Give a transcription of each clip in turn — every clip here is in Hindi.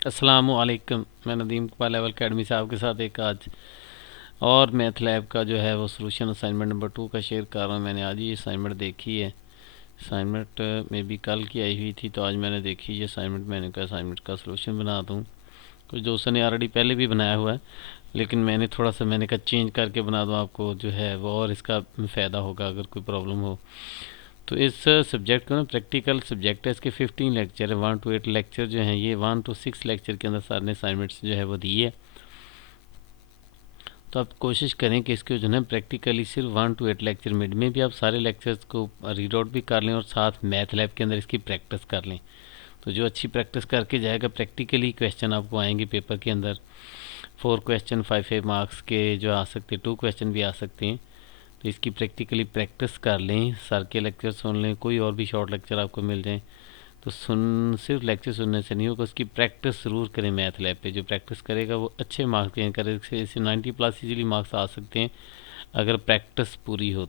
अस्सलामुअलैकुम। मैं नदीम इकबाल लेवल अकेडमी से आपके साथ एक आज और मैथ लैब का जो है वो सॉल्यूशन असाइनमेंट नंबर 2 का शेयर कर रहा हूँ। मैंने आज ही असाइनमेंट देखी है। असाइनमेंट में भी कल की आई हुई थी, तो आज मैंने देखी ये असाइनमेंट। मैंने कहा असाइनमेंट का सॉल्यूशन बना दूँ। कुछ दोस्तों ने ऑलरेडी पहले भी बनाया हुआ है, लेकिन मैंने कहा चेंज करके बना दूँ आपको जो है वो, और इसका फ़ायदा होगा अगर कोई प्रॉब्लम हो। तो इस सब्जेक्ट को ना प्रैक्टिकल सब्जेक्ट है, इसके 15 लेक्चर है। 1 to 8 लेक्चर जो हैं ये 1 to 6 लेक्चर के अंदर सर ने असाइनमेंट्स जो है वो दी है। तो आप कोशिश करें कि इसके जो है प्रैक्टिकली सिर्फ 1 to 8 लेक्चर, मिड में भी आप सारे लेक्चर्स को रीड आउट भी कर लें और साथ मैथ लैब के अंदर इसकी प्रैक्टिस कर लें। तो जो अच्छी प्रैक्टिस करके जाएगा, प्रैक्टिकली क्वेश्चन आपको आएंगे पेपर के अंदर। 4 क्वेश्चन 5 5 मार्क्स के जो आ सकते हैं, 2 क्वेश्चन भी आ सकते हैं। तो इसकी प्रैक्टिकली प्रैक्टिस कर लें, सर के लेक्चर सुन लें, कोई और भी शॉर्ट लेक्चर आपको मिल जाए तो सिर्फ लेक्चर सुनने से नहीं होगा, उसकी प्रैक्टिस ज़रूर करें मैथ लैब पे। जो प्रैक्टिस करेगा वो अच्छे मार्क्स गेन करेगा, इससे 90+ इजीली मार्क्स आ सकते हैं अगर प्रैक्टिस पूरी हो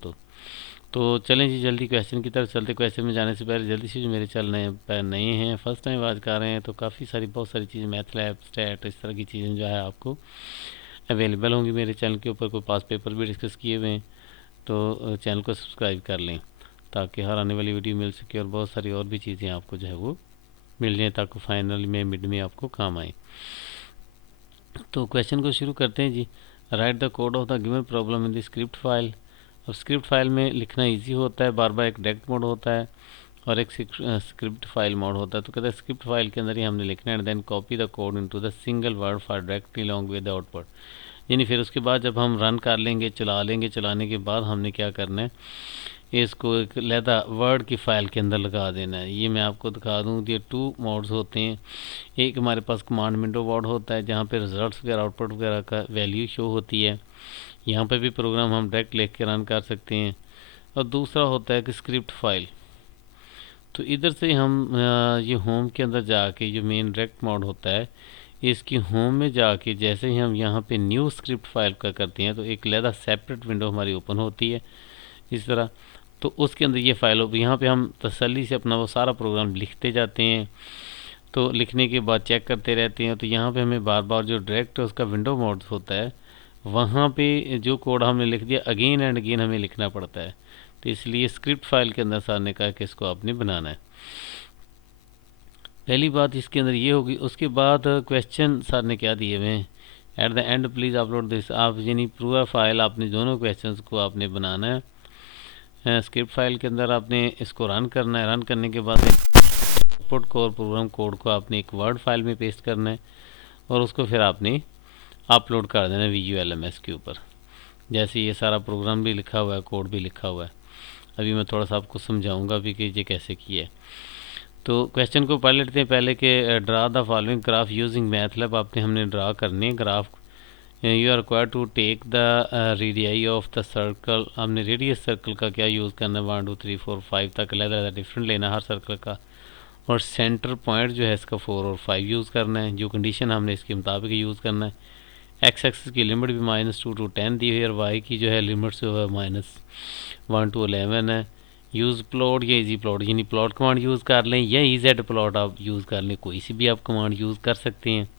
तो चलें जी जल्दी क्वेश्चन की तरफ चलते। क्वेश्चन में जाने से पहले जल्दी से, जो मेरे नए हैं, फर्स्ट टाइम आवाज़ कर रहे हैं, तो बहुत सारी चीज़ें, मैथ लैब, स्टैट, इस तरह की चीज़ें जो है आपको अवेलेबल होंगी मेरे चैनल के ऊपर। कोई पास पेपर भी डिस्कस किए हुए हैं, तो चैनल को सब्सक्राइब कर लें ताकि हर आने वाली वीडियो मिल सके, और बहुत सारी और भी चीज़ें आपको जो है वो मिल जाए ताकि फाइनल में, मिड में आपको काम आए। तो क्वेश्चन को शुरू करते हैं जी। Write the code of the given problem in the script file. अब स्क्रिप्ट फाइल में लिखना इजी होता है, बार बार एक डायरेक्ट मोड होता है और एक स्क्रिप्ट फाइल मोड होता है। तो कहते हैं स्क्रिप्ट फाइल के अंदर ही हमने लिखना है, and then copy the code into the single word for directly long with the output. यानी फिर उसके बाद जब हम रन कर लेंगे, चला लेंगे, चलाने के बाद हमने क्या करना है, इसको एक लैदा वर्ड की फ़ाइल के अंदर लगा देना है। ये मैं आपको दिखा दूँ, ये 2 मोड्स होते हैं। एक हमारे पास कमांड विंडो मोड होता है जहाँ पे रिजल्ट्स वगैरह, आउटपुट वगैरह का वैल्यू शो होती है। यहाँ पे भी प्रोग्राम हम डायरेक्ट लिख के रन कर सकते हैं। और दूसरा होता है कि स्क्रिप्ट फाइल। तो इधर से हम ये होम के अंदर जाके, जो मेन डायरेक्ट मोड होता है, इसकी होम में जाके जैसे ही हम यहाँ पे न्यू स्क्रिप्ट फाइल का करते हैं तो एक अलग सेपरेट विंडो हमारी ओपन होती है इस तरह। तो उसके अंदर ये फाइल हो, यहाँ पे हम तसल्ली से अपना वो सारा प्रोग्राम लिखते जाते हैं। तो लिखने के बाद चेक करते रहते हैं। तो यहाँ पे हमें बार बार जो डायरेक्ट उसका विंडो मोड होता है, वहाँ पे जो कोड हमने लिख दिया अगेन एंड अगेन हमें लिखना पड़ता है। तो इसलिए स्क्रिप्ट फाइल के अंदर सर ने कहा कि इसको आपने बनाना है। पहली बात इसके अंदर ये होगी। उसके बाद क्वेश्चन सर ने क्या दिए हुए हैं, at the end please upload this. आप यानी पूरा फाइल आपने, दोनों क्वेश्चंस को आपने बनाना है। स्क्रिप्ट फाइल के अंदर आपने इसको रन करना है। रन करने के बाद आउटपुट को और प्रोग्राम कोड को आपने एक वर्ड फाइल में पेस्ट करना है और उसको फिर आपने अपलोड कर देना है VULMS के ऊपर। जैसे ये सारा प्रोग्राम भी लिखा हुआ है, कोड भी लिखा हुआ है। अभी मैं थोड़ा सा आपको समझाऊंगा भी कि ये कैसे किया है। तो क्वेश्चन को पढ़ लेते हैं पहले कि draw the following graph using MATLAB. आपने हमने ड्रा करने हैं graph. You are required to take the radii of the circle. हमने रेडियस सर्कल का क्या यूज़ करना है, 1 2 3 4 5 तक अलग डिफरेंट लेना हर सर्कल का। और सेंटर पॉइंट जो है इसका 4 और 5 यूज़ करना है। जो कंडीशन हमने इसके मुताबिक यूज़ करना है। एक्स एक्सिस की लिमिट भी -2 to 10 दी हुई है और वाई की जो है लिमिट जो है -1 to 11 है। यूज़ प्लॉट या इजी प्लॉट, यानी प्लॉट कमांड यूज़ कर लें या EZ प्लॉट आप यूज़ कर लें, कोई सी भी आप कमांड यूज़ कर सकते हैं।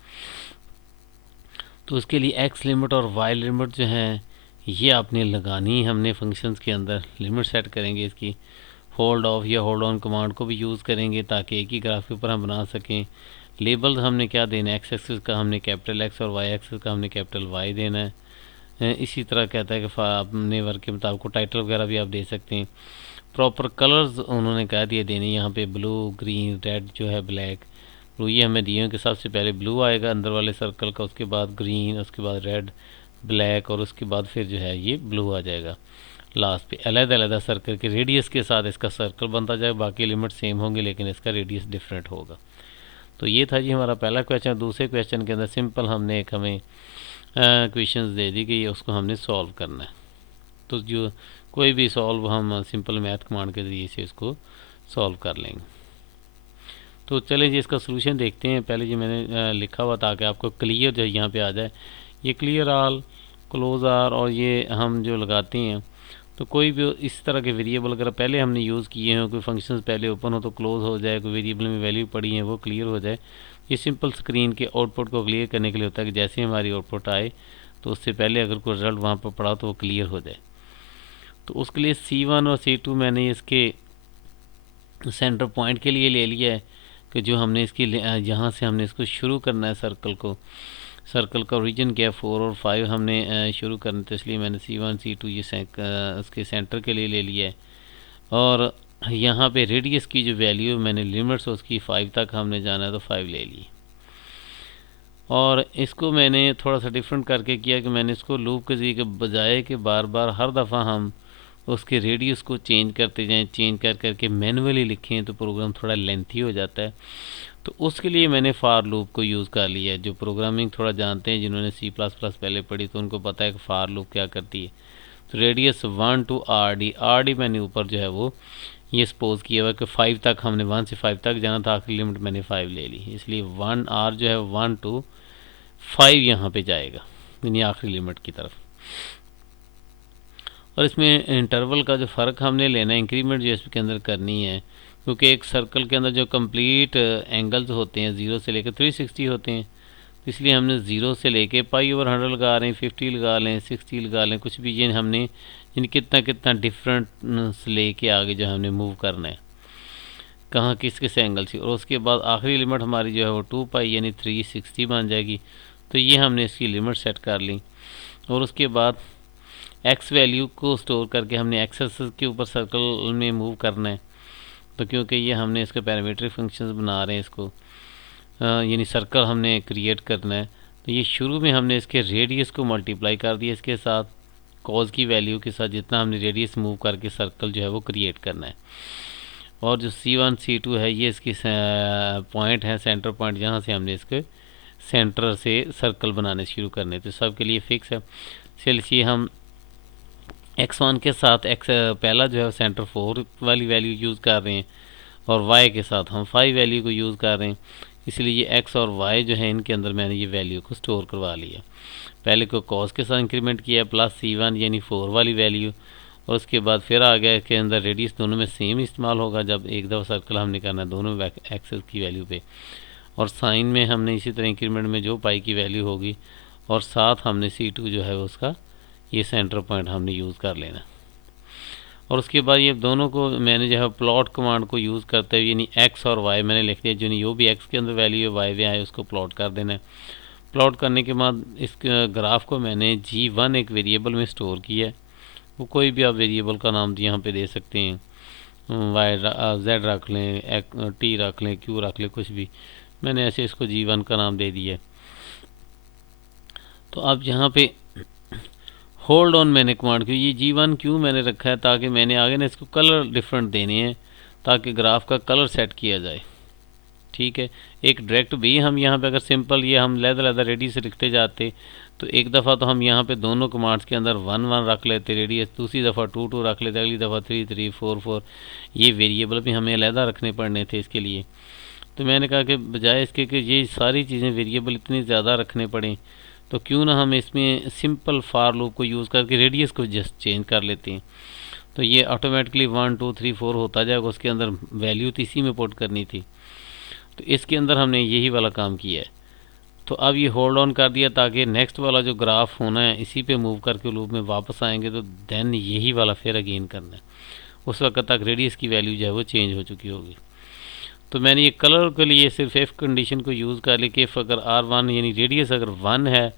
तो उसके लिए एक्स लिमिट और वाई लिमिट जो है ये आपने लगानी है। हमने फंक्शंस के अंदर लिमिट सेट करेंगे इसकी। होल्ड ऑफ या होल्ड ऑन कमांड को भी यूज़ करेंगे ताकि एक ही ग्राफ के ऊपर हम बना सकें। लेबल हमने क्या देना है, एक्स एक्सिस का हमने कैपिटल एक्स और वाई एक्सिस का हमने कैपिटल वाई देना है। इसी तरह कहता है कि अपने वर्क के मुताबिक टाइटल वगैरह भी आप दे सकते हैं। प्रॉपर कलर्स उन्होंने कह दिए देने, यहाँ पे ब्लू, ग्रीन, रेड जो है, ब्लैक। ब्लू ये हमें दिए हैं कि सबसे पहले ब्लू आएगा अंदर वाले सर्कल का, उसके बाद ग्रीन, उसके बाद रेड, ब्लैक, और उसके बाद फिर जो है ये ब्लू आ जाएगा लास्ट पे। अलग-अलग सर्कल के रेडियस के साथ इसका सर्कल बनता जाएगा। बाकी लिमिट सेम होंगे लेकिन इसका रेडियस डिफरेंट होगा। तो ये था जी हमारा पहला क्वेश्चन। दूसरे क्वेश्चन के अंदर सिंपल हमने एक हमें क्वेश्चंस दे दी गई, उसको हमने सॉल्व करना है। तो जो कोई भी सॉल्व हम सिंपल मैथ कमांड के ज़रिए से इसको सॉल्व कर लेंगे। तो चलिए जी इसका सोल्यूशन देखते हैं। पहले जी मैंने लिखा हुआ ताकि आपको क्लियर जो यहाँ पे आ जाए। ये क्लियर ऑल, क्लोज आर, और ये हम जो लगाते हैं तो कोई भी इस तरह के वेरिएबल अगर पहले हमने यूज़ किए हैं, कोई फंक्शंस पहले ओपन हो तो क्लोज हो जाए, कोई वेरिएबल में वैल्यू पड़ी है वो क्लियर हो जाए। ये सिंपल स्क्रीन के आउटपुट को क्लियर करने के लिए होता है कि जैसे ही हमारी आउटपुट आए तो उससे पहले अगर कोई रिजल्ट वहाँ पर पड़ा तो वो क्लियर हो जाए। तो उसके लिए C1 और C2 मैंने इसके सेंटर पॉइंट के लिए ले लिया है कि जो हमने इसकी यहाँ से हमने इसको शुरू करना है सर्कल का ओरिजिन क्या है 4 और 5 हमने शुरू करना, तो इसलिए मैंने C1 C2 ये उसके सेंटर के लिए ले लिया है। और यहाँ पे रेडियस की जो वैल्यू मैंने लिमिट्स उसकी 5 तक हमने जाना है तो 5 ले ली। और इसको मैंने थोड़ा सा डिफरेंट करके किया कि मैंने इसको लूप के बजाय कि बार बार हर दफ़ा हम उसके रेडियस को चेंज करते जाएं, चेंज करके मैनुअली लिखें तो प्रोग्राम थोड़ा लेंथी हो जाता है। तो उसके लिए मैंने फार लूप को यूज़ कर लिया है। जो प्रोग्रामिंग थोड़ा जानते हैं, जिन्होंने C++ पहले पढ़ी, तो उनको पता है कि फार लूप क्या करती है। तो रेडियस 1 to RD मैंने ऊपर जो है वो ये सपोज किया हुआ कि 5 तक हमने 1 से 5 तक जाना था, आखिरी लिमिट मैंने 5 ले ली, इसलिए 1R जो है 1 to 5 यहाँ पे जाएगा, यानी आखिरी लिमिट की तरफ। और इसमें इंटरवल का जो फ़र्क हमने लेना है, इंक्रीमेंट जो इसके अंदर करनी है, क्योंकि एक सर्कल के अंदर जो कंप्लीट एंगल्स होते हैं 0 से लेकर 360 होते हैं, तो इसलिए हमने 0 से लेके π/100 लगा रहे हैं, 50 लगा लें, 60 लगा लें, कुछ भी, ये हमने यानी कितना डिफरेंस लेके आगे जो हमने मूव करना है कहाँ किस एंगल से। और उसके बाद आखिरी लिमिट हमारी जो है वो 2π यानी 360 बन जाएगी। तो ये हमने इसकी लिमिट सेट कर ली। और उसके बाद एक्स वैल्यू को स्टोर करके हमने एक्स एक्सिस के ऊपर सर्कल में मूव करना है। तो क्योंकि ये हमने इसके पैरामीट्रिक फंक्शंस बना रहे हैं, इसको यानी सर्कल हमने क्रिएट करना है, तो ये शुरू में हमने इसके रेडियस को मल्टीप्लाई कर दिया इसके साथ, कॉज की वैल्यू के साथ, जितना हमने रेडियस मूव करके सर्कल जो है वो क्रिएट करना है। और जो C1 C2 है ये इसकी पॉइंट है, सेंटर पॉइंट, जहाँ से हमने इसके सेंटर से सर्कल बनाने शुरू करने, तो सब के लिए फिक्स है। चलिए हम x1 के साथ पहला जो है सेंटर 4 वाली वैल्यू यूज़ कर रहे हैं, और y के साथ हम 5 वैल्यू को यूज़ कर रहे हैं, इसलिए ये x और y जो है इनके अंदर मैंने ये वैल्यू को स्टोर करवा लिया। पहले को कॉस के साथ इंक्रीमेंट किया प्लस C1 यानी 4 वाली वैल्यू, और उसके बाद फिर आ गया के अंदर रेडियस दोनों में सेम इस्तेमाल होगा, जब एक दफ़ा सर्कल हमने करना है दोनों एक्सेस की वैल्यू पे, और साइन में हमने इसी तरह इंक्रीमेंट में जो पाई की वैल्यू होगी, और साथ हमने C2 जो है उसका ये सेंटर पॉइंट हमने यूज़ कर लेना। और उसके बाद ये दोनों को मैंने जो है प्लॉट कमांड को यूज़ करते हुए यानी एक्स और वाई मैंने लिख दिया, जो भी एक्स के अंदर वैल्यू है वाई में आए उसको प्लॉट कर देना है। प्लॉट करने के बाद इस ग्राफ को मैंने G1 एक वेरिएबल में स्टोर किया है, वो कोई भी आप वेरिएबल का नाम यहाँ पे दे सकते हैं, वाई जेड रख लें, टी रख लें, क्यू रख लें, कुछ भी, मैंने ऐसे इसको G1 का नाम दे दिया है। तो अब यहाँ पे होल्ड ऑन मैंने कमांड की, ये G1 क्यों मैंने रखा है, ताकि मैंने आगे ना इसको कलर डिफरेंट देने हैं, ताकि ग्राफ का कलर सेट किया जाए। ठीक है, एक डायरेक्ट भी हम यहाँ पे अगर सिंपल ये हम लैदा रेडियस लिखते जाते, तो एक दफ़ा तो हम यहाँ पे दोनों कमांड्स के अंदर 1 1 रख लेते रेडियस, दूसरी दफ़ा 2 2 रख लेते, अगली दफ़ा 3 3 4 4, ये वेरिएबल भी हमें अलहदा रखने पड़ने थे इसके लिए। तो मैंने कहा कि बजाय इसके कि ये सारी चीज़ें वेरिएबल इतनी ज़्यादा रखने पड़ें, तो क्यों ना हम इसमें सिंपल फार लूप को यूज़ करके रेडियस को जस्ट चेंज कर लेते हैं। तो ये ऑटोमेटिकली 1 2 3 4 होता जाएगा, उसके अंदर वैल्यू तो इसी में पुट करनी थी, तो इसके अंदर हमने यही वाला काम किया है। तो अब ये होल्ड ऑन कर दिया ताकि नेक्स्ट वाला जो ग्राफ होना है इसी पे मूव करके लूप में वापस आएंगे, तो देन यही वाला फिर अगेन करना है, उस वक्त तक रेडियस की वैल्यू जो है वो चेंज हो चुकी होगी। तो मैंने ये कलर के लिए सिर्फ इफ़ कंडीशन को यूज़ कर ली कि इफ़ अगर R1 यानी रेडियस अगर 1 है,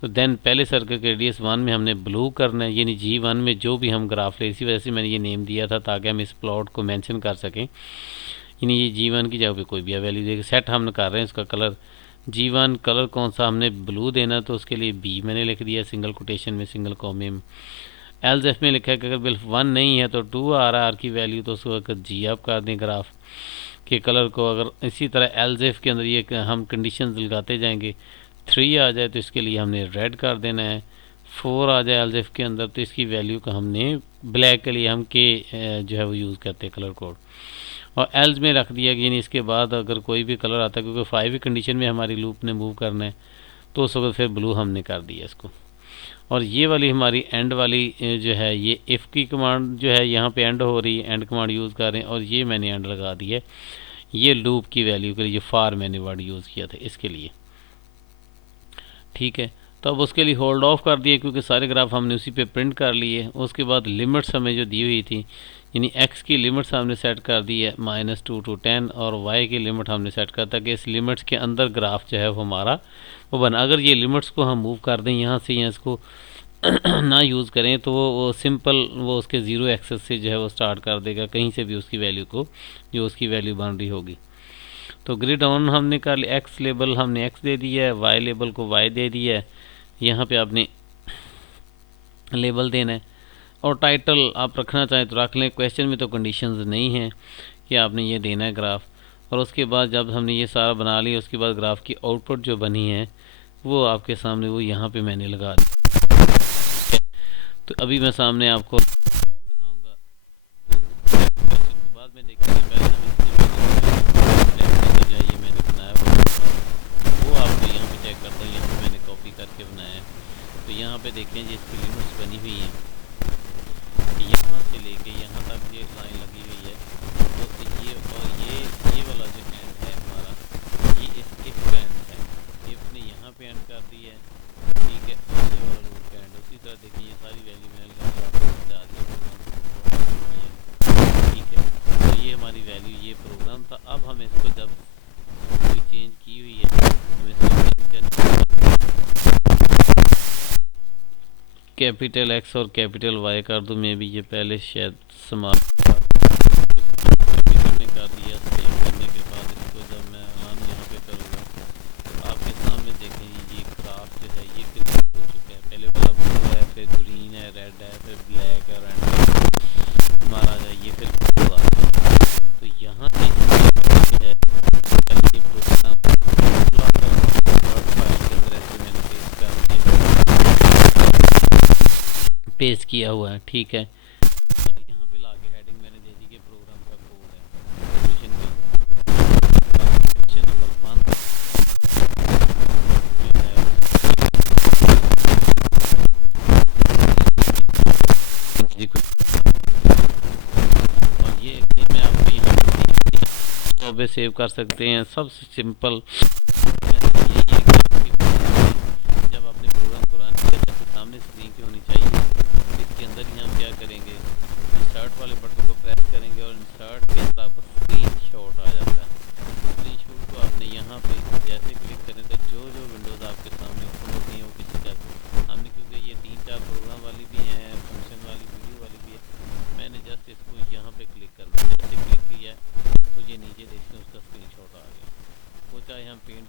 तो देन पहले सर्कल के रेडियस 1 में हमने ब्लू करना है, यानी G1 में जो भी हम ग्राफ ले, इसी वजह से मैंने ये नेम दिया था ताकि हम इस प्लॉट को मेंशन कर सकें, यानी ये G1 की जगह पे कोई भी वैल्यू देगा। सेट हम कर रहे हैं इसका कलर, G1 कलर कौन सा हमने ब्लू देना, तो उसके लिए B मैंने लिख दिया सिंगल कोटेशन में, सिंगल कॉमे में। एल्स में लिखा है कि अगर बिल्कुल 1 नहीं है तो 2 आ रहा है R की वैल्यू, तो उसको अगर G अप कर दें ग्राफ के कलर को। अगर इसी तरह एल्स के अंदर ये हम कंडीशन लगाते जाएंगे, 3 आ जाए तो इसके लिए हमने रेड कर देना है, 4 आ जाए एल्स के अंदर तो इसकी वैल्यू का हमने ब्लैक के लिए हम के जो है वो यूज़ करते हैं कलर कोड, और एल्स में रख दिया कि यानी इसके बाद अगर कोई भी कलर आता है, क्योंकि 5 कंडीशन में हमारी लूप ने मूव करना है, तो उस वक्त फिर ब्लू हमने कर दिया इसको। और ये वाली हमारी एंड वाली जो है ये इफ़ की कमांड जो है यहाँ पे एंड हो रही है, एंड कमांड यूज़ कर रहे हैं, और ये मैंने एंड लगा दिया है, ये लूप की वैल्यू के लिए फॉर मैंने वर्ड यूज़ किया था इसके लिए। ठीक है, तो अब उसके लिए होल्ड ऑफ कर दिए क्योंकि सारे ग्राफ हमने उसी पे प्रिंट कर लिए। उसके बाद लिमिट्स हमें जो दी हुई थी, यानी एक्स की लिमिट्स हमने सेट कर दी है -2 to 10, और वाई की लिमिट हमने सेट कर था कि इस लिमिट्स के अंदर ग्राफ जो है वो हमारा वो बना। अगर ये लिमिट्स को हम मूव कर दें यहाँ से, या इसको ना यूज़ करें, तो वो सिंपल वो उसके ज़ीरो एक्सेस से जो है वो स्टार्ट कर देगा, कहीं से भी उसकी वैल्यू को, जो उसकी वैल्यू बन रही होगी। तो ग्रिड ऑन हमने कर लिया, एक्स लेबल हमने एक्स दे दिया है, वाई लेबल को वाई दे दिया है, यहाँ पे आपने लेबल देना है। और टाइटल आप रखना चाहें तो रख लें, क्वेश्चन में तो कंडीशंस नहीं है कि आपने ये देना है ग्राफ। और उसके बाद जब हमने ये सारा बना लिया, उसके बाद ग्राफ की आउटपुट जो बनी है वो आपके सामने वो यहाँ पे मैंने लगा दी। तो अभी मैं सामने आपको दिखाऊंगा, तो क्वेश्चन के बाद में देखेंगे। पहले हम इसके ये मैंने बनाया वो आपको यहाँ पे चेक करता हूँ, यहाँ पे मैंने कॉपी करके बनाया है। तो यहाँ पे देखें जी इसकी लिमिट्स बनी हुई हैं, यहाँ से लेके यहाँ तक ये लाइन लगी हुई है। तो ये और ये वाला जो एंड है हमारा, ये इस इफ का एंड है, इफ ने यहाँ पे एंड कर दी है। ठीक है, और ये वाला लूप का एंड। उसी तरह देखिए ये सारी वैल्यू मैंने लगा दी। ठीक है, तो ये हमारी वैल्यू, ये प्रोग्राम था। अब हम इसको जब कोई चेंज की हुई है, हम इसको चेंज करने कैपिटल एक्स और कैपिटल वाई कर दूँ। मैं भी ये पहले शायद समाप्त कर दिया। सेव करने के बाद इसको जब मैं रन यहाँ पे करूँगा तो आपके सामने देखें ये ग्राफ जो है ये क्रिएट हो चुका है। पहले वाला ब्लू है, फिर ग्रीन है, रेड है, फिर ब्लैक है, एंड हमारा जो ये फिर ब्लू आ गया। तो यहाँ से ये प्रोग्राम पेस्ट किया हुआ है। ठीक है, यहाँ पे लाके हेडिंग मैंने दे दी कि प्रोग्राम का कोड है। सॉल्यूशन का क्वेश्चन नंबर 1 और ये मैं आपको यहाँ पे सेव कर सकते हैं। सबसे सिंपल जब आपने प्रोग्राम को रन किया तो सामने स्क्रीन की होनी चाहिए। इसके अंदर ही हम क्या करेंगे, इंसर्ट वाले बटन को प्रेस करेंगे और इंसर्ट के अंदर आपको स्क्रीन शॉट आ जाता है। स्क्रीन शॉट को आपने यहाँ पे जैसे क्लिक करें तो जो जो विंडोज़ आपके सामने ओपन होती हैं वो किसी का, हमने क्योंकि ये 3-4 प्रोग्राम वाली भी हैं, फंक्शन वाली, वीडियो वाली भी है, मैंने जस्ट इसको यहाँ पे क्लिक करना है। जैसे क्लिक किया तो ये नीचे देखते हैं उसका स्क्रीन शॉट आ गया। वो चाहे हम पेंट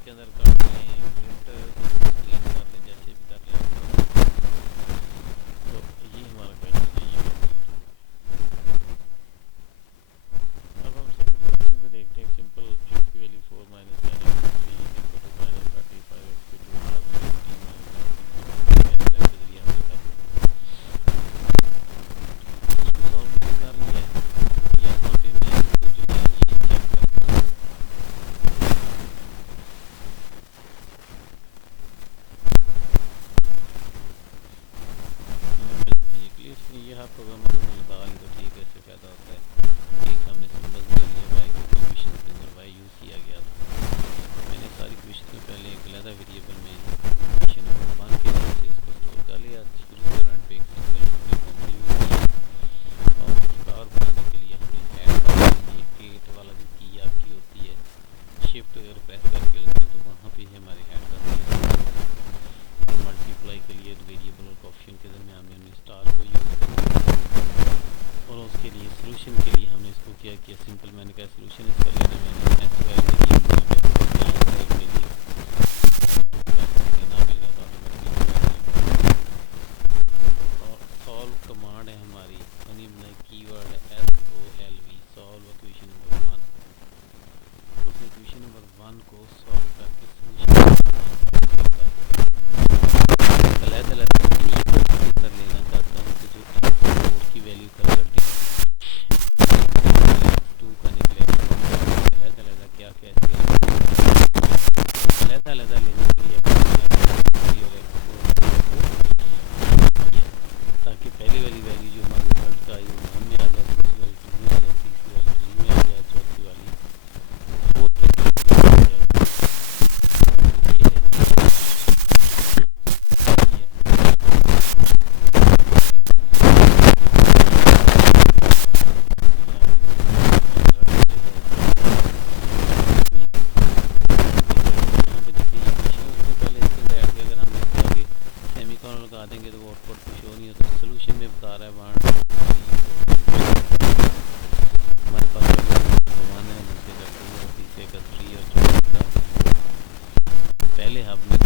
आपने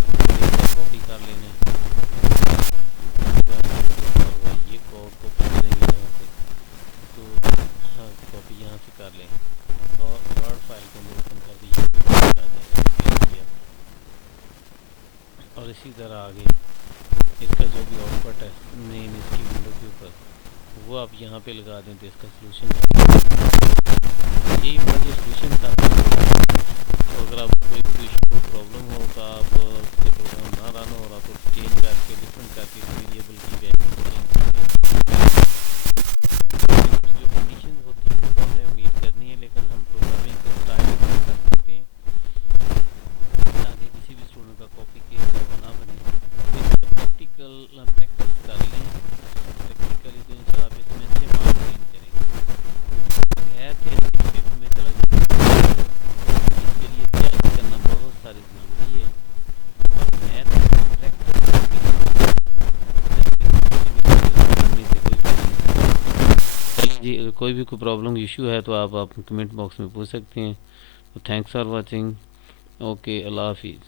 कॉपी कर लेना है। ये कॉपी करेंगे यहाँ से, तो हाँ कॉपी यहाँ से कर लें और वर्ड फाइल को ओपन कर दीजिए और इसी तरह आगे इसका जो भी आउटपुट है मेन इसकी विंडो के ऊपर वो आप यहाँ पे लगा दें तो इसका सोल्यूशन यही जो सोल्यूशन था। तो अगर आप कोई इशू प्रॉब्लम हो तो आप उससे प्रोग्राम ना रन हो रहा तो चेंज करके डिफरेंट करके वेरिएबल की वैल्यू चेंज करके जो कंडीशन होती है वो तो हमने मीट करनी है, लेकिन हम प्रोग्रामिंग को स्टाइल कर सकते हैं ताकि किसी भी स्टूडेंट का कॉपी के ना बने। तो इसका प्रैक्टिकल प्रैक्टिस कर लें, प्रैक्टिकली तो इंशाल्लाह आप इसमें अच्छे मार्क्स गेन करेंगे। गैर थ्योरी के पेपर में चला जाए इसके लिए तैयारी करना बहुत सारी ज़रूरी है और मैथ प्रैक्टिस करने से कोई फायदा नहीं। चलिए जी, अगर कोई भी कोई प्रॉब्लम इशू है तो आप कमेंट बॉक्स में पूछ सकते हैं। तो थैंक्स फॉर वाचिंग। ओके, अल्लाह हाफिज़।